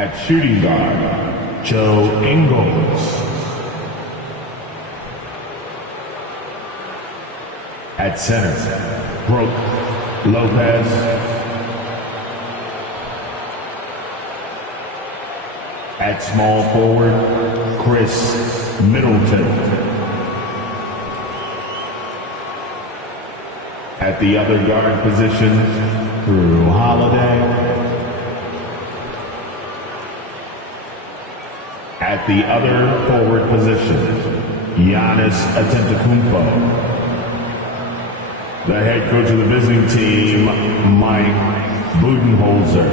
At shooting guard, Joe Ingles. At center, Brook Lopez. At small forward, Chris Middleton. At the other guard position, Drew Holiday. At the other forward position, Giannis Antetokounmpo. The head coach of the visiting team, Mike Budenholzer.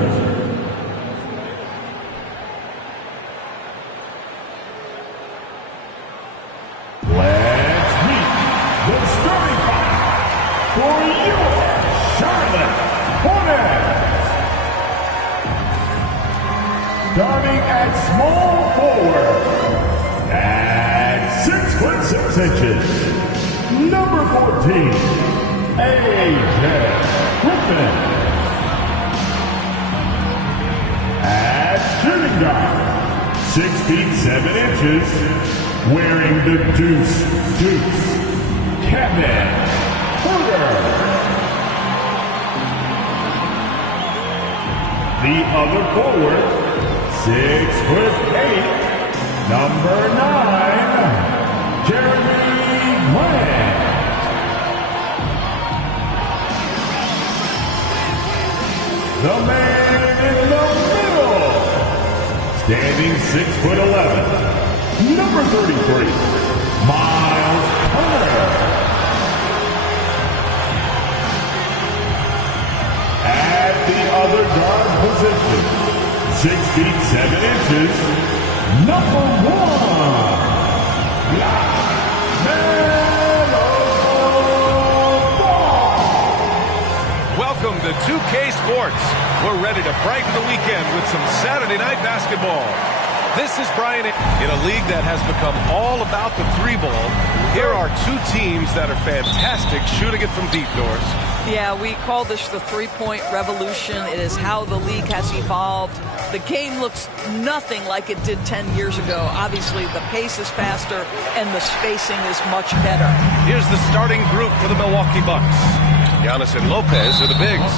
Let's meet the starting five for your Charlotte Hornets. Starting at small forward at 6'6", number 14. A.J. Griffin. At shooting guard, 6 feet 7 inches, wearing the deuce, Kevin Porter. The other forward, 6'8", number 9, Jeremy Grant. The man in the middle, standing 6'11", number 33, Miles Turner. At the other guard position, 6 feet 7 inches, number 1, LaMelo Ball. Welcome to 2K Sports. We're ready to brighten the weekend with some Saturday night basketball. This is Brian. In a league that has become all about the three ball, here are two teams that are fantastic shooting it from deep, Doors. Yeah, we call this the three-point revolution. It is how the league has evolved. The game looks nothing like it did 10 years ago. Obviously, the pace is faster and the spacing is much better. Here's the starting group for the Milwaukee Bucks. Giannis and Lopez are the bigs.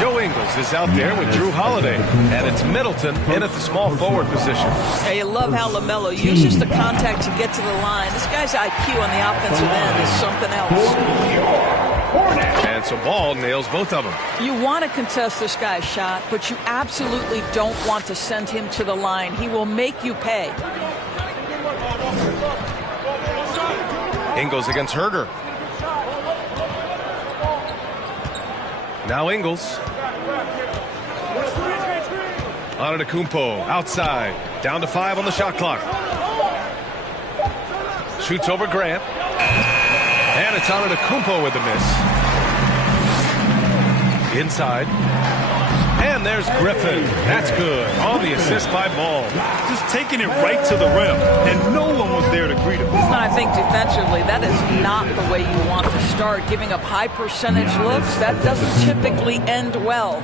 Joe Ingles is out there with Drew Holiday. And it's Middleton in at the small forward position. Yeah, you love how LaMelo uses the contact to get to the line. This guy's IQ on the offensive end is something else. And so Ball nails both of them. You want to contest this guy's shot, but you absolutely don't want to send him to the line. He will make you pay. Ingles against Herder. Now Ingles. Antetokounmpo outside. Down to 5 on the shot clock. Shoots over Grant. And it's Antetokounmpo with the miss. Inside. And there's Griffin. That's good. On the assist by Ball. Just taking it right to the rim. And no one was there to greet him. I think defensively, that is not the way you want to start. Giving up high percentage looks, that doesn't typically end well.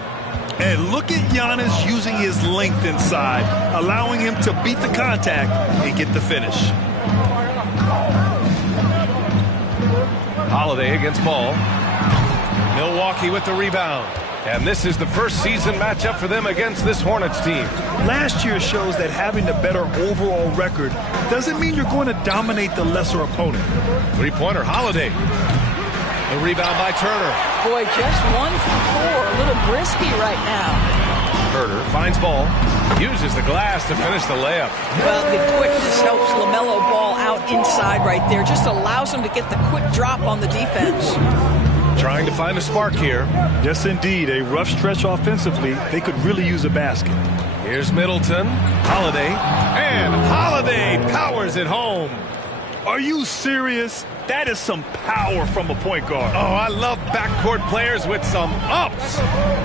And look at Giannis using his length inside, allowing him to beat the contact and get the finish. Holiday against Ball. Milwaukee with the rebound. And this is the first season matchup for them against this Hornets team. Last year shows that having a better overall record doesn't mean you're going to dominate the lesser opponent. Three-pointer, Holiday. The rebound by Turner. Boy, just 1 for 4. A little brisky right now. Herder finds Ball. Uses the glass to finish the layup. Well, the quickness helps LaMelo Ball out inside right there. Just allows him to get the quick drop on the defense. Trying to find a spark here. Yes, indeed. A rough stretch offensively. They could really use a basket. Here's Middleton. Holiday. And Holiday powers it home. Are you serious? That is some power from a point guard. Oh, I love backcourt players with some ups.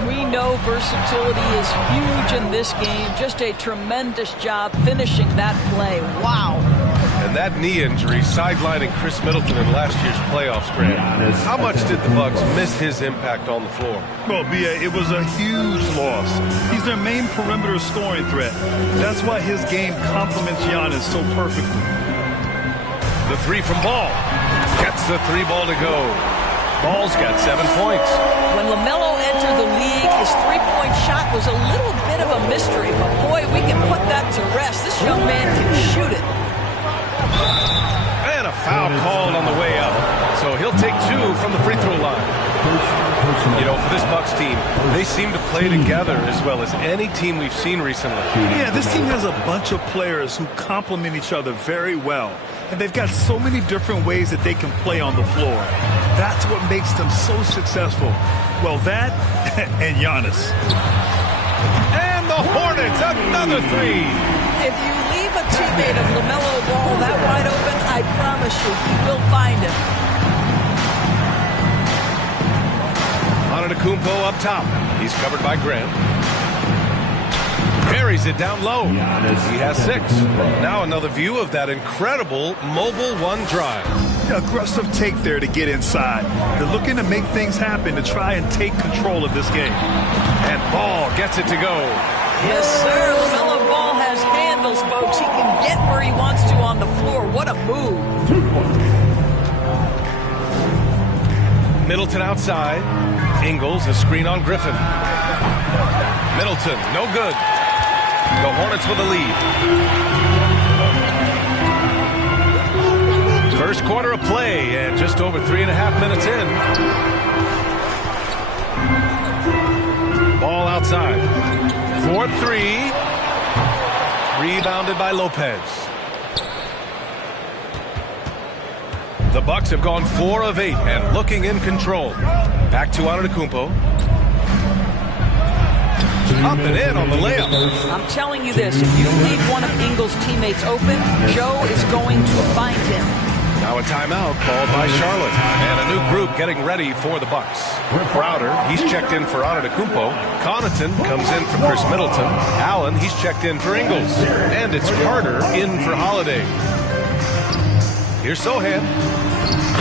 We know versatility is huge in this game. Just a tremendous job finishing that play. Wow. And And that knee injury sidelining Chris Middleton in last year's playoffs, Grant. How much did the Bucks miss his impact on the floor? Well, B.A., it was a huge loss. He's their main perimeter scoring threat. That's why his game complements Giannis so perfectly. The three from Ball. Gets the three ball to go. Ball's got 7 points. When LaMelo entered the league, his three-point shot was a little bit of a mystery, but boy, we can put that to rest. This young man can shoot it. And a foul called on the way up. So he'll take 2 from the free throw line. You know, for this Bucks team, they seem to play together as well as any team we've seen recently. Yeah, this team has a bunch of players who complement each other very well. And they've got so many different ways that they can play on the floor. That's what makes them so successful. Well, that and Giannis. And the Hornets, another three. If you leave a teammate of LaMelo Ball that wide open, I promise you, he will find him. Antetokounmpo up top. He's covered by Grant. Carries it down low. He has 6. Now another view of that incredible mobile one drive. Aggressive take there to get inside. They're looking to make things happen to try and take control of this game. And Ball gets it to go. Yes, sir. LaMelo Ball has handles, folks. He can get where he wants to on the floor. What a move. Middleton outside. Ingles, a screen on Griffin. Middleton, no good. The Hornets with a lead. First quarter of play and just over 3.5 minutes in. Ball outside. 4-3. Rebounded by Lopez. The Bucks have gone 4 of 8 and looking in control. Back to Antetokounmpo. Up and in on the layup. I'm telling you this, if you leave one of Ingles' teammates open, Joe is going to find him. Now a timeout called by Charlotte. And a new group getting ready for the Bucks. Crowder, he's checked in for Antetokounmpo. Connaughton comes in for Chris Middleton. Allen, he's checked in for Ingles. And it's Carter in for Holiday. Here's Sohan.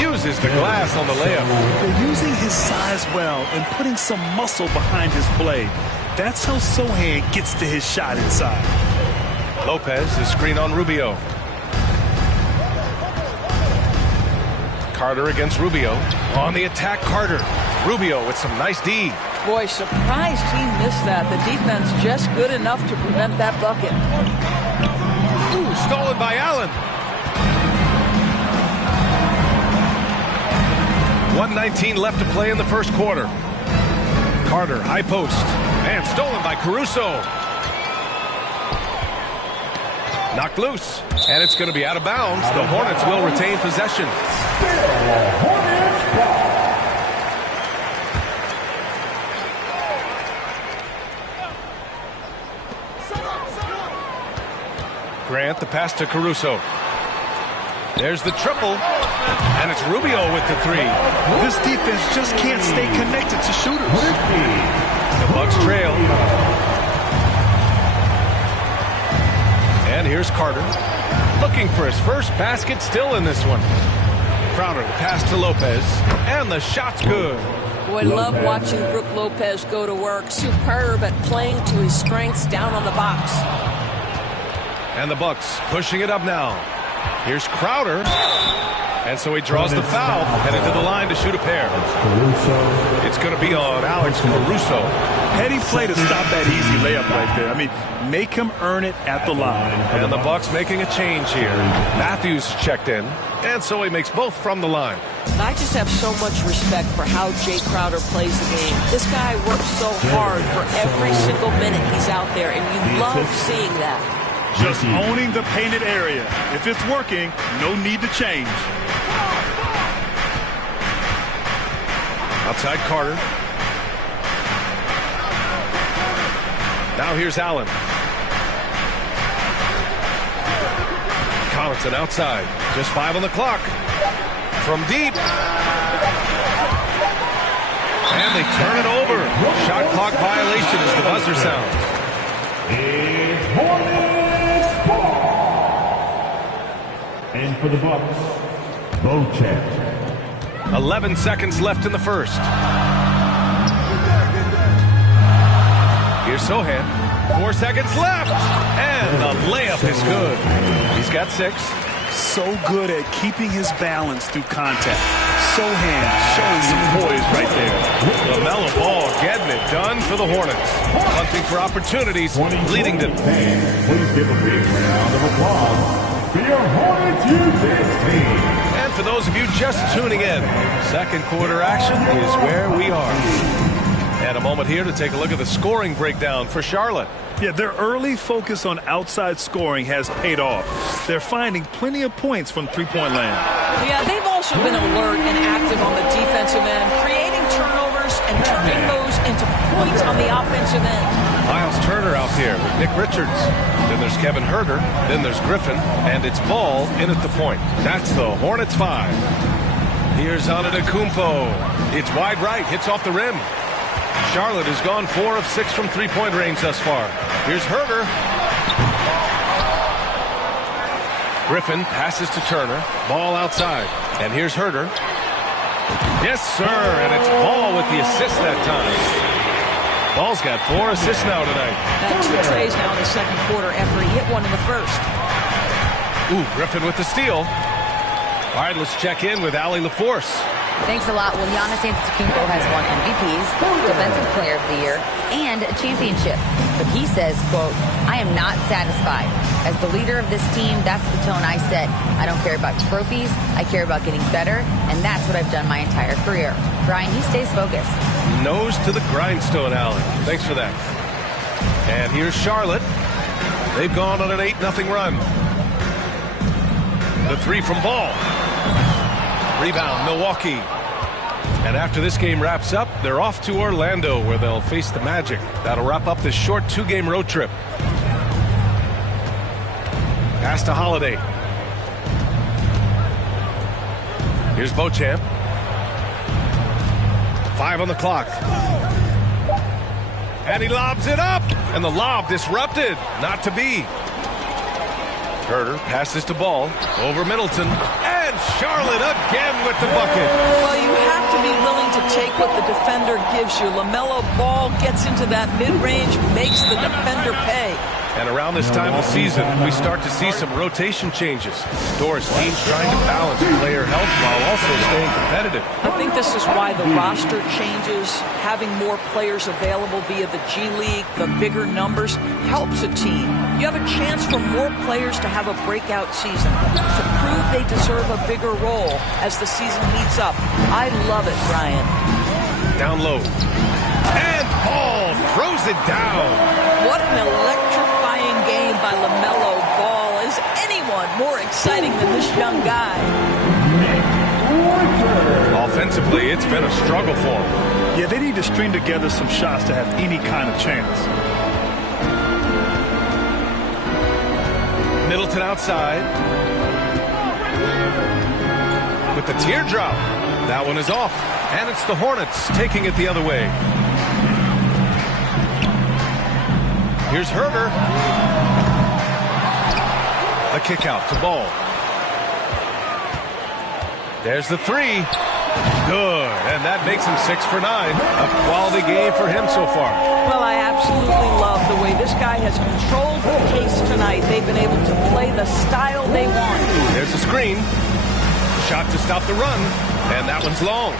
Uses the glass on the layup. They're using his size well and putting some muscle behind his play. That's how Sohan gets to his shot inside. Lopez, the screen on Rubio. Carter against Rubio. On the attack, Carter. Rubio with some nice D. Boy, surprised he missed that. The defense just good enough to prevent that bucket. Ooh, stolen by Allen. 1:19 left to play in the first quarter. Carter, high post. And stolen by Caruso. Knocked loose. And it's going to be out of bounds. The Hornets will retain possession. Grant, the pass to Caruso. There's the triple. And it's Rubio with the 3. This defense just can't stay connected to shooters. The Bucks trail. And here's Carter. Looking for his first basket, still in this one. Crowder, the pass to Lopez. And the shot's good. Boy, love watching Brook Lopez go to work. Superb at playing to his strengths down on the box. And the Bucks pushing it up now. Here's Crowder. And so he draws the foul, headed to the line to shoot a pair. It's going to be on Alex Caruso. Heady play to stop that easy layup right there. I mean, make him earn it at the line. And the Bucks making a change here. Matthews checked in, and so he makes both from the line. I just have so much respect for how Jay Crowder plays the game. This guy works so hard for every single minute he's out there, and you love seeing that. Just owning the painted area. If it's working, no need to change. Outside Carter. Now here's Allen. Connaughton outside. Just 5 on the clock. From deep. And they turn it over. Shot clock violation as the buzzer sounds. for the Bucks, Beauchamp. 11 seconds left in the first. Here's Sohan. 4 seconds left. And the layup is good. He's got 6. So good at keeping his balance through contact. Sohan showing some poise right there. LaMelo Ball getting it done for the Hornets. Hunting for opportunities, leading to... Please give a big round of applause for your Hornets U-Tennis team. And for those of you just tuning in, second quarter action is where we are. And a moment here to take a look at the scoring breakdown for Charlotte. Yeah, their early focus on outside scoring has paid off. They're finding plenty of points from three-point land. Yeah, they've also been alert and active on the defensive end, creating turnovers and turning those into points on the offensive end. Miles Turner out here with Nick Richards. Then there's Kevin Huerter. Then there's Griffin. And it's Ball in at the point. That's the Hornets 5. Here's Antetokounmpo. It's wide right. Hits off the rim. Charlotte has gone 4 of 6 from three-point range thus far. Here's Huerter. Griffin passes to Turner. Ball outside. And here's Huerter. Yes, sir. And it's Ball with the assist that time. Ball's got 4 assists now tonight. 2 trays now in the second quarter after he hit one in the first. Ooh, Griffin with the steal. All right, let's check in with Allie LaForce. Thanks a lot. Well, Giannis Antetokounmpo has won MVPs, Defensive Player of the Year, and a championship. But he says, quote, I am not satisfied. As the leader of this team, that's the tone I set. I don't care about trophies. I care about getting better, and that's what I've done my entire career. Brian, he stays focused. Nose to the grindstone, Allen. Thanks for that. And here's Charlotte. They've gone on an 8-0 run. The 3 from Ball. Rebound, Milwaukee. And after this game wraps up, they're off to Orlando, where they'll face the Magic. That'll wrap up this short 2-game road trip. Pass to Holiday. Here's Beauchamp. 5 on the clock. And he lobs it up. And the lob disrupted. Not to be. Huerter passes to Ball. Over Middleton. And Charlotte again with the bucket. Well, you have to be willing to take what the defender gives you. LaMelo Ball gets into that mid-range, makes the defender pay. And around this time of the season, we start to see some rotation changes. Doris teams trying to balance player health while also staying competitive. I think this is why the roster changes, having more players available via the G League, the bigger numbers, helps a team. You have a chance for more players to have a breakout season, to prove they deserve a bigger role as the season heats up. I love it, Brian. Down low. And Ball throws it down. What an electrifying game by LaMelo Ball. Is anyone more exciting than this young guy? Offensively, it's been a struggle for him. Yeah, they need to string together some shots to have any kind of chance. Middleton outside. With the teardrop. That one is off. And it's the Hornets taking it the other way. Here's Huerter. A kick out to Ball. There's the 3. Good. And that makes him 6 for 9. A quality game for him so far. Well, I absolutely love the way this guy has controlled the pace tonight. They've been able to play the style they want. There's a screen. Shot to stop the run. And that one's long.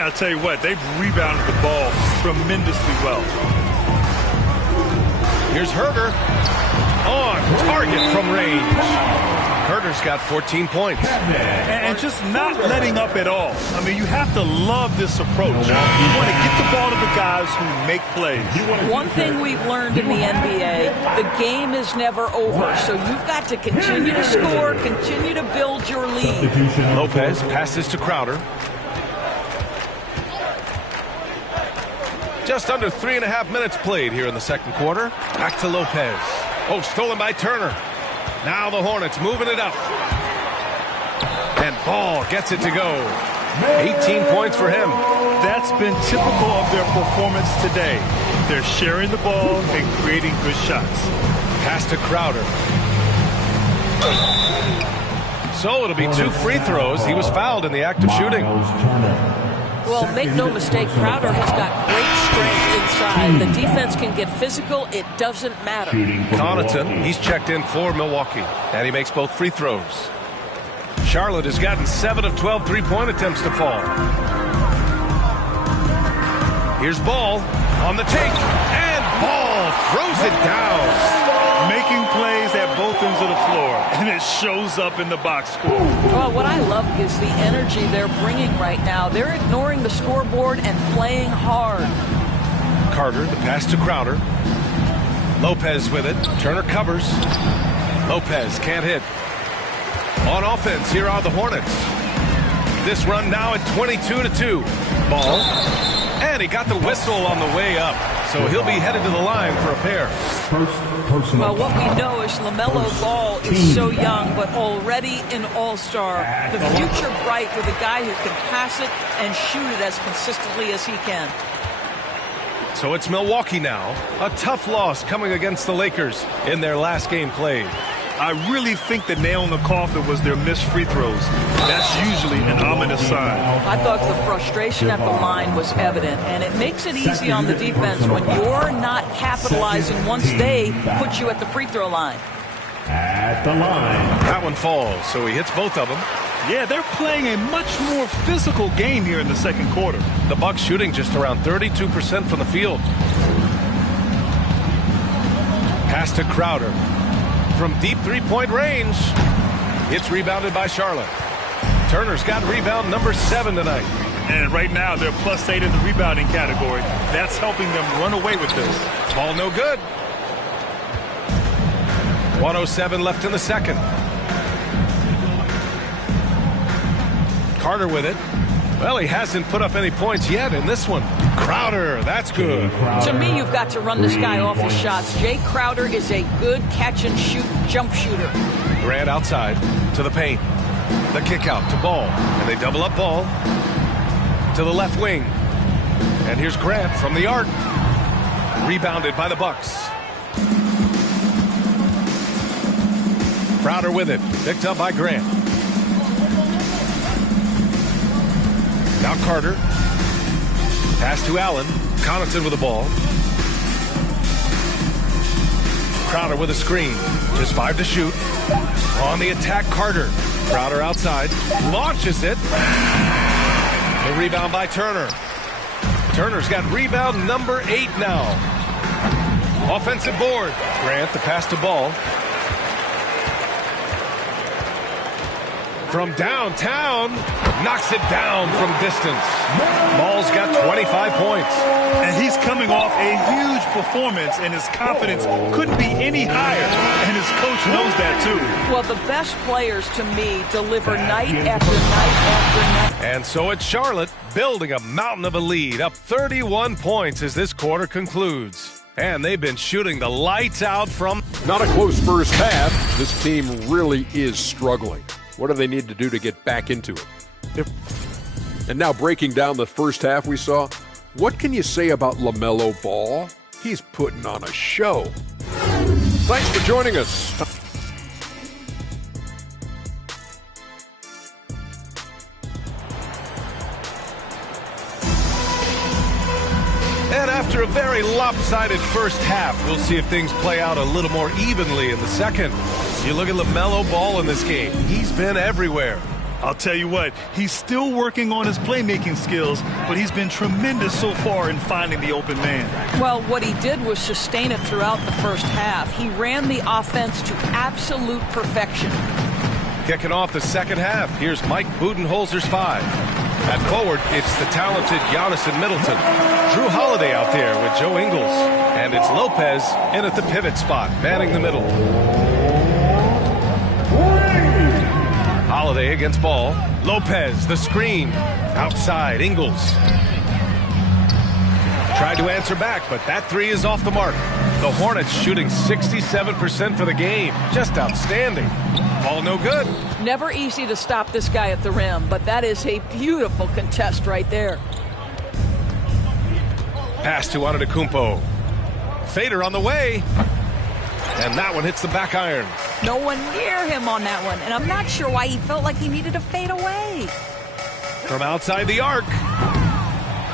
I'll tell you what, they've rebounded the ball tremendously well. Here's Huerter. On target from range. Huerter's got 14 points. And just not letting up at all. I mean, you have to love this approach. You want to get the ball to the guys who make plays. One thing we've learned in the NBA, the game is never over. So you've got to continue to score, continue to build your lead. Lopez passes to Crowder. Just under 3.5 minutes played here in the second quarter. Back to Lopez. Oh, stolen by Turner. Now the Hornets moving it up. And Ball gets it to go. 18 points for him. That's been typical of their performance today. They're sharing the ball and creating good shots. Pass to Crowder. So it'll be 2 free throws. He was fouled in the act of shooting. Well, make no mistake, Crowder has got great strength inside. The defense can get physical. It doesn't matter. Connaughton, he's checked in for Milwaukee, and he makes both free throws. Charlotte has gotten 7 of 12 three-point attempts to fall. Here's Ball on the take, and Ball throws it down. Making plays at both ends of the floor, and it shows up in the box score. Well, what I love is the energy they're bringing right now. They're ignoring the scoreboard and playing hard. Carter, the pass to Crowder. Lopez with it. Turner covers. Lopez can't hit. On offense, here are the Hornets. This run now at 22-2. Ball. And he got the whistle on the way up. So he'll be headed to the line for a pair. Well, what we know is LaMelo Ball is so young, but already an all-star. The future bright with a guy who can pass it and shoot it as consistently as he can. So it's Milwaukee now. A tough loss coming against the Lakers in their last game played. I really think the nail in the coffin was their missed free throws. That's usually an ominous sign. I thought the frustration at the line was evident, and it makes it easy on the defense when you're not capitalizing once they put you at the free throw line. At the line. That one falls, so he hits both of them. Yeah, they're playing a much more physical game here in the second quarter. The Bucks shooting just around 32% from the field. Pass to Crowder. From deep three-point range. It's rebounded by Charlotte. Turner's got rebound number 7 tonight. And right now they're +8 in the rebounding category. That's helping them run away with this. Ball no good. 1:07 left in the second. Carter with it. Well, he hasn't put up any points yet in this one. Crowder, that's good. To me, you've got to run this guy off his shots. Jay Crowder is a good catch-and-shoot jump shooter. Grant outside to the paint. The kick out to Ball. And they double up Ball to the left wing. And here's Grant from the arc. Rebounded by the Bucks. Crowder with it. Picked up by Grant. Now Carter. Pass to Allen. Connaughton with the ball. Crowder with a screen. Just 5 to shoot. On the attack, Carter. Crowder outside. Launches it. The rebound by Turner. Turner's got rebound number 8 now. Offensive board. Grant, the pass to Ball. From downtown, knocks it down from distance. Ball's got 25 points. And he's coming off a huge performance, and his confidence couldn't be any higher. And his coach knows that, too. Well, the best players, to me, deliver night after night after night. And so it's Charlotte building a mountain of a lead, up 31 points as this quarter concludes. And they've been shooting the lights out from... Not a close first half. This team really is struggling. What do they need to do to get back into it? And now breaking down the first half we saw, what can you say about LaMelo Ball? He's putting on a show. Thanks for joining us. And after a very lopsided first half, we'll see if things play out a little more evenly in the second. You look at LaMelo Ball in this game. He's been everywhere. I'll tell you what, he's still working on his playmaking skills, but he's been tremendous so far in finding the open man. Well, what he did was sustain it throughout the first half. He ran the offense to absolute perfection. Kicking off the second half, here's Mike Budenholzer's 5. At forward, it's the talented Giannis and Middleton. Drew Holiday out there with Joe Ingles. And it's Lopez in at the pivot spot, manning the middle. Holiday against Ball. Lopez, the screen. Outside, Ingles. Tried to answer back, but that 3 is off the mark. The Hornets shooting 67% for the game. Just outstanding. Ball no good. Never easy to stop this guy at the rim, but that is a beautiful contest right there. Pass to Antetokounmpo. Fader on the way. And that one hits the back iron. No one near him on that one, and I'm not sure why he felt like he needed to fade away. From outside the arc,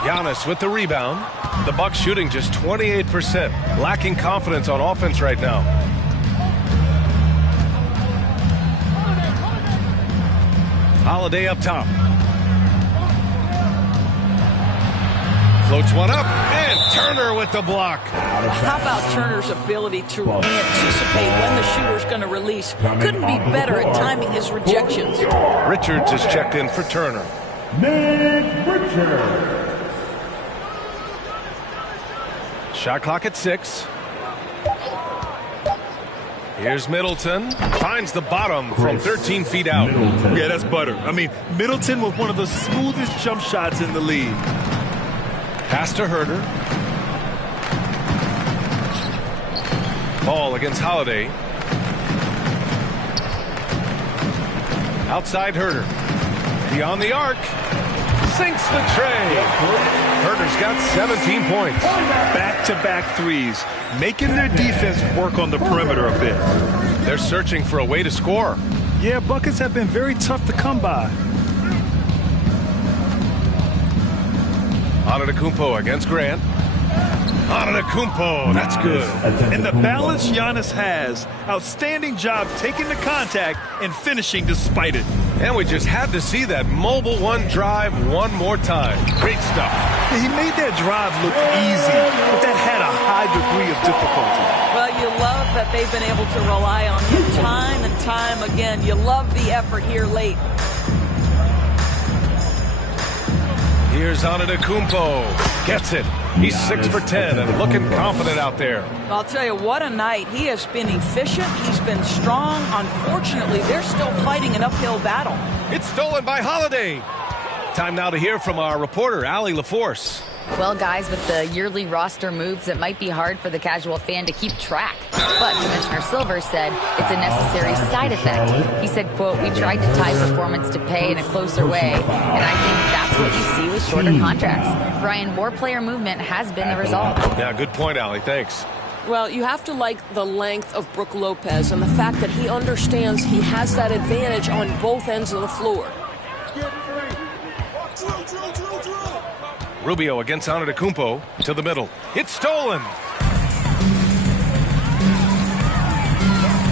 Giannis with the rebound. The Bucks shooting just 28%, lacking confidence on offense right now. Holiday up top. Floats one up, and Turner with the block. How about Turner's ability to anticipate when the shooter's going to release? Couldn't be better at timing his rejections. Richards is checked in for Turner. Nick Richards. Shot clock at 6. Here's Middleton. Finds the bottom from 13 feet out. Yeah, that's butter. I mean, Middleton with one of the smoothest jump shots in the league. Pass to Herter. Ball against Holiday. Outside Herter. Beyond the arc. Sinks the tray. Herter's got 17 points. Back-to-back threes, making their defense work on the perimeter a bit. They're searching for a way to score. Yeah, buckets have been very tough to come by. Antetokounmpo against Grant. Antetokounmpo, that's good. And the balance Giannis has, outstanding job taking the contact and finishing despite it. And we just had to see that mobile one drive one more time. Great stuff. He made that drive look easy, but that had a high degree of difficulty. Well, you love that they've been able to rely on him time and time again. You love the effort here late. Here's Antetokounmpo. Gets it. He's 6 for 10 and looking confident out there. I'll tell you, what a night. He has been efficient. He's been strong. Unfortunately, they're still fighting an uphill battle. It's stolen by Holiday. Time now to hear from our reporter, Allie LaForce. Well, guys, with the yearly roster moves, it might be hard for the casual fan to keep track. But Commissioner Silver said it's a necessary side effect. He said, quote, "We tried to tie performance to pay in a closer way, and I think that's what you see with shorter contracts." Brian, more player movement has been the result. Yeah, good point, Allie. Thanks. Well, you have to like the length of Brook Lopez and the fact that he understands he has that advantage on both ends of the floor. Rubio against Antetokounmpo to the middle. It's stolen.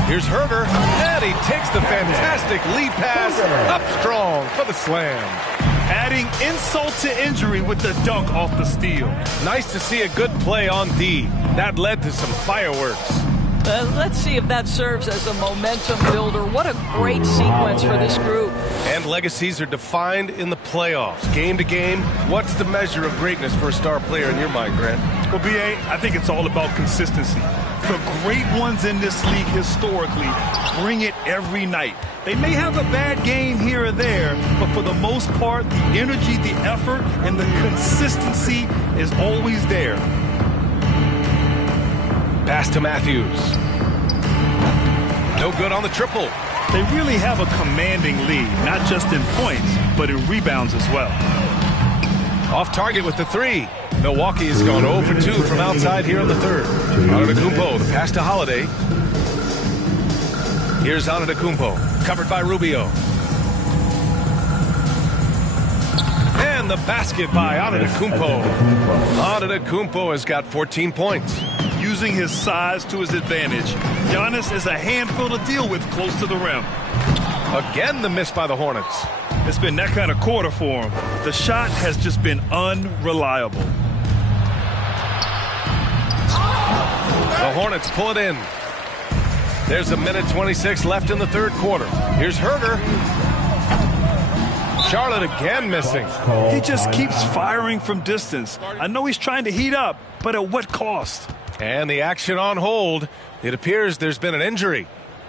Here's Herter, and he takes the fantastic lead pass up strong for the slam. Adding insult to injury with the dunk off the steal. Nice to see a good play on D. That led to some fireworks. Let's see if that serves as a momentum builder. What a great sequence for this group. And legacies are defined in the playoffs. Game to game, what's the measure of greatness for a star player in your mind, Grant? Well, B.A., I think it's all about consistency. The great ones in this league historically bring it every night. They may have a bad game here or there, but for the most part, the energy, the effort, and the consistency is always there. Pass to Matthews. No good on the triple. They really have a commanding lead, not just in points, but in rebounds as well. Off target with the 3. Milwaukee has gone 0 for 2 from outside here in the third. Antetokounmpo, the pass to Holiday. Here's Antetokounmpo, covered by Rubio. And the basket by Antetokounmpo. Antetokounmpo has got 14 points. Using his size to his advantage, Giannis is a handful to deal with close to the rim. Again, the miss by the Hornets. It's been that kind of quarter for him. The shot has just been unreliable. The Hornets pull it in. There's a minute 26 left in the third quarter. Here's Herter. Charlotte again missing. He just keeps firing from distance. I know he's trying to heat up, but at what cost? And the action on hold. It appears there's been an injury.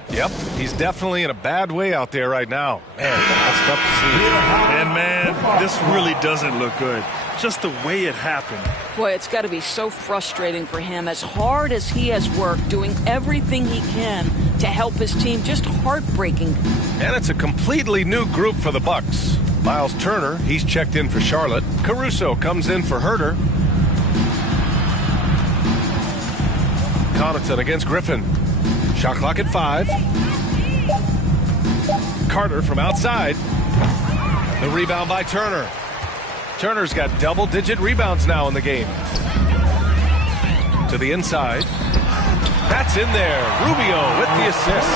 Yep, he's definitely in a bad way out there right now. Man, that's tough to see. And man, this really doesn't look good. Just the way it happened. Boy, it's got to be so frustrating for him. As hard as he has worked, doing everything he can to help his team, just heartbreaking. And it's a completely new group for the Bucks. Miles Turner, he's checked in for Charlotte. Caruso comes in for Herter. Connaughton against Griffin. Shot clock at 5. Carter from outside. The rebound by Turner. Turner's got double-digit rebounds now in the game. To the inside. That's in there. Rubio with the assist.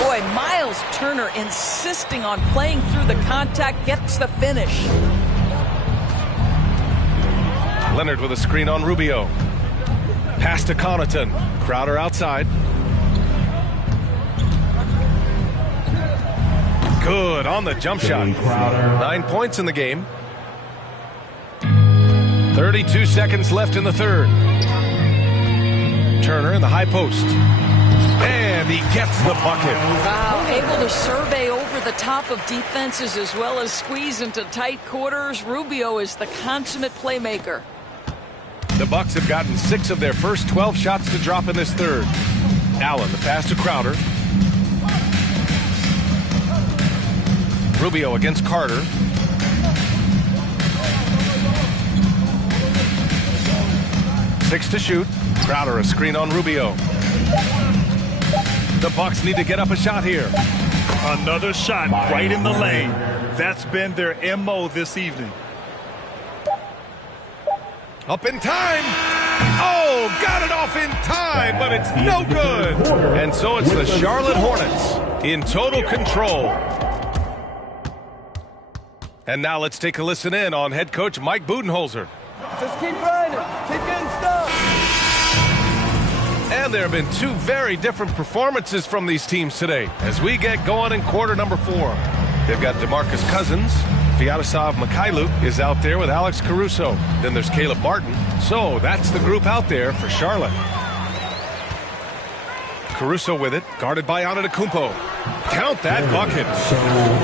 Boy, Miles Turner insisting on playing through the contact, gets the finish. Leonard with a screen on Rubio. Pass to Connaughton. Crowder outside. Good on the jump shot. 9 points in the game. 32 seconds left in the third. Turner in the high post. And he gets the bucket. Wow, able to survey over the top of defenses as well as squeeze into tight quarters. Rubio is the consummate playmaker. The Bucks have gotten 6 of their first 12 shots to drop in this third. Allen, the pass to Crowder. Rubio against Carter. Six to shoot. Crowder a screen on Rubio. The Bucks need to get up a shot here. Another shot right in the lane. That's been their MO this evening. Up in time. Oh, got it off in time, but it's no good. And so it's the Charlotte Hornets in total control. And now let's take a listen in on head coach Mike Budenholzer. Just keep running. Keep getting stuff. And there have been 2 very different performances from these teams today as we get going in quarter number 4. They've got DeMarcus Cousins. Sviatoslav Mikhailuk is out there with Alex Caruso. Then there's Caleb Martin. So that's the group out there for Charlotte. Caruso with it, guarded by Antetokounmpo. Count that bucket.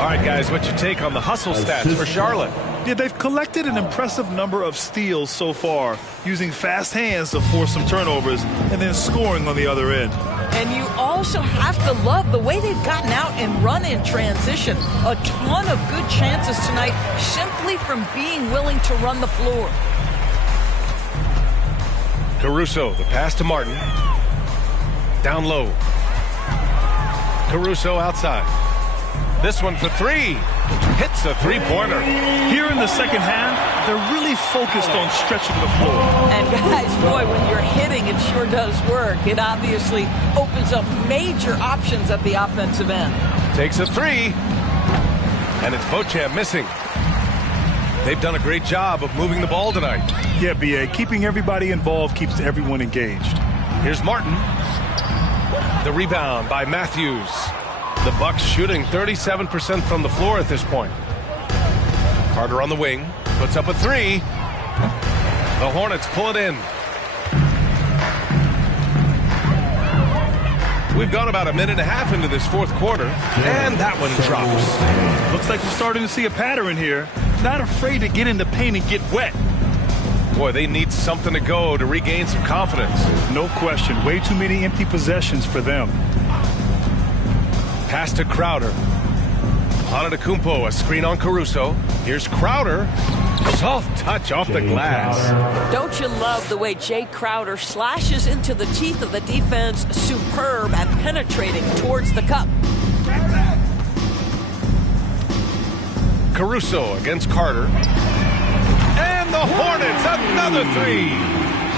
All right, guys, what's your take on the hustle stats for Charlotte? Yeah, they've collected an impressive number of steals so far, using fast hands to force some turnovers and then scoring on the other end. And you also have to love the way they've gotten out and run in transition. A ton of good chances tonight simply from being willing to run the floor. Caruso, the pass to Martin. Down low. Caruso outside. This one for 3. Hits a three-pointer. Here in the second half, they're really focused on stretching the floor. And guys, boy, when you're hitting, it sure does work. It obviously opens up major options at the offensive end. Takes a 3. And it's Beauchamp missing. They've done a great job of moving the ball tonight. Yeah, B.A., keeping everybody involved keeps everyone engaged. Here's Martin. The rebound by Matthews. The Bucks shooting 37% from the floor at this point. Carter on the wing. Puts up a 3. The Hornets pull it in. We've gone about a minute and a half into this fourth quarter. And that one drops. Looks like we're starting to see a pattern here. Not afraid to get in the paint and get wet. Boy, they need something to go to regain some confidence. No question. Way too many empty possessions for them. Pass to Crowder. Antetokounmpo, a screen on Caruso. Here's Crowder. Soft touch off the glass. Don't you love the way Jay Crowder slashes into the teeth of the defense? Superb at penetrating towards the cup. Caruso against Carter. And the Hornets, another 3.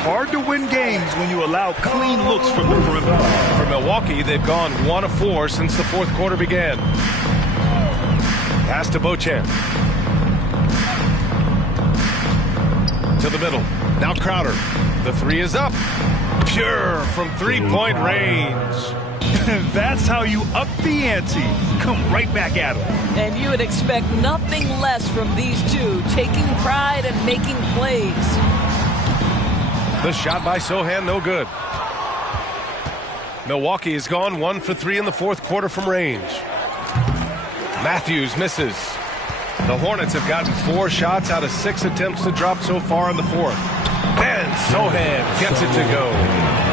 Hard to win games when you allow clean looks from the perimeter. For Milwaukee, they've gone 1 of 4 since the fourth quarter began. Pass to Beauchamp. To the middle. Now Crowder. The 3 is up. Pure from three-point range. That's how you up the ante. Come right back at them. And you would expect nothing less from these two, taking pride and making plays. The shot by Sochan, no good. Milwaukee has gone 1 for 3 in the fourth quarter from range. Matthews misses. The Hornets have gotten 4 shots out of 6 attempts to drop so far in the fourth. And Sochan gets it to go.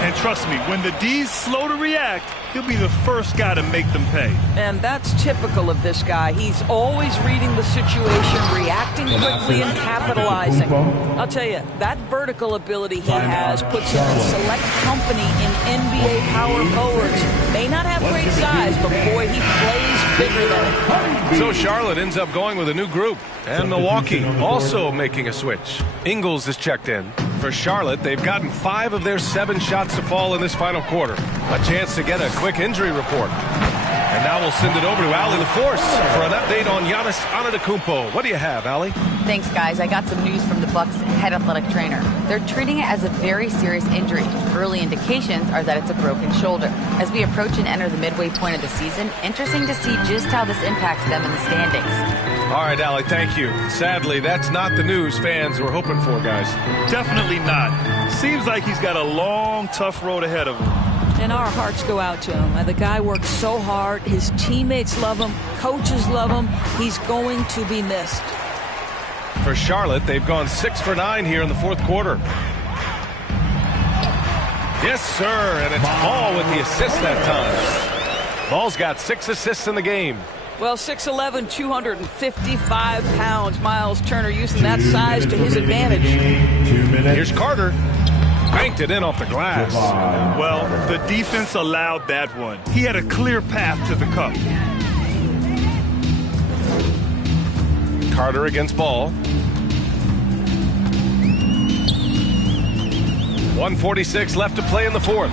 And trust me, when the D's slow to react, he'll be the first guy to make them pay. And that's typical of this guy. He's always reading the situation, reacting quickly and capitalizing. I'll tell you, that vertical ability he has puts him in select company in NBA power forwards. May not have great size, but boy, he plays bigger than it. So Charlotte ends up going with a new group. And Milwaukee also making a switch. Ingles is checked in. For Charlotte, they've gotten 5 of their 7 shots to fall in this final quarter. A chance to get a quick injury report. And now we'll send it over to Allie LaForce for an update on Giannis Antetokounmpo. What do you have, Allie? Thanks, guys. I got some news from the Bucks head athletic trainer. They're treating it as a very serious injury. Early indications are that it's a broken shoulder. As we approach and enter the midway point of the season, interesting to see just how this impacts them in the standings. All right, Allie, thank you. Sadly, that's not the news fans were hoping for, guys. Definitely not. Seems like he's got a long, tough road ahead of him. And our hearts go out to him. The guy works so hard. His teammates love him. Coaches love him. He's going to be missed. For Charlotte, they've gone 6 for 9 here in the fourth quarter. Yes, sir, and it's Ball with the assist that time. Ball's got 6 assists in the game. Well, 6'11", 255 pounds. Miles Turner using that size to his advantage. Here's Carter. Banked it in off the glass. Well, the defense allowed that one. He had a clear path to the cup. Carter against Ball. 1:46 left to play in the fourth.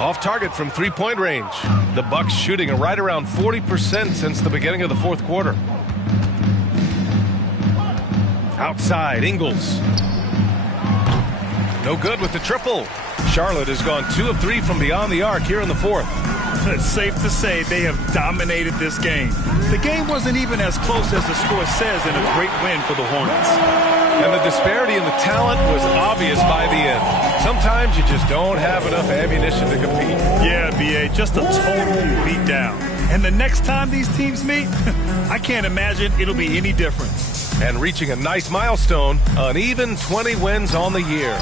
Off target from three-point range. The Bucks shooting right around 40% since the beginning of the fourth quarter. Outside, Ingles. No good with the triple. Charlotte has gone 2 of 3 from beyond the arc here in the fourth. It's safe to say they have dominated this game. The game wasn't even as close as the score says in a great win for the Hornets. And the disparity in the talent was obvious by the end. Sometimes you just don't have enough ammunition to compete. Yeah, B.A., just a total beatdown. And the next time these teams meet, I can't imagine it'll be any different. And reaching a nice milestone, an even 20 wins on the year.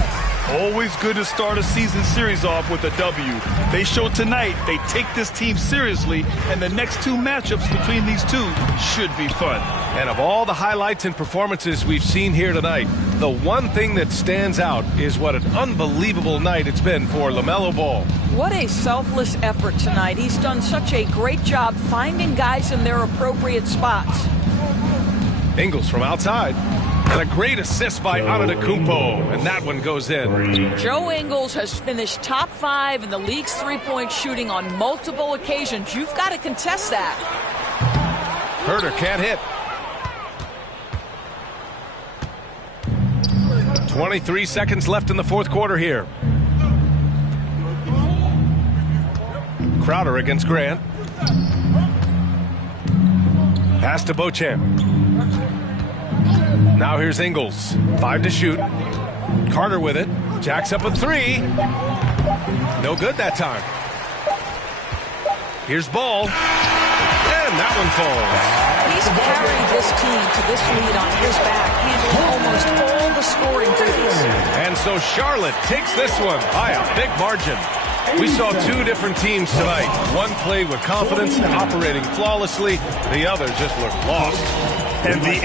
Always good to start a season series off with a W. They showed tonight they take this team seriously, and the next 2 matchups between these two should be fun. And of all the highlights and performances we've seen here tonight, the one thing that stands out is what an unbelievable night it's been for LaMelo Ball. What a selfless effort tonight. He's done such a great job finding guys in their appropriate spots. Ingles from outside. And a great assist by Antetokounmpo, and that one goes in. Joe Ingles has finished top 5 in the league's three-point shooting on multiple occasions. You've got to contest that. Herter can't hit. 23 seconds left in the fourth quarter here. Crowder against Grant. Pass to Beauchamp. Now here's Ingles. 5 to shoot. Carter with it. Jacks up a 3. No good that time. Here's Ball. And that one falls. He's carried this team to this lead on his back, handling almost all the scoring duties. And so Charlotte takes this one by a big margin. We saw 2 different teams tonight. One played with confidence, operating flawlessly. The other just looked lost. And the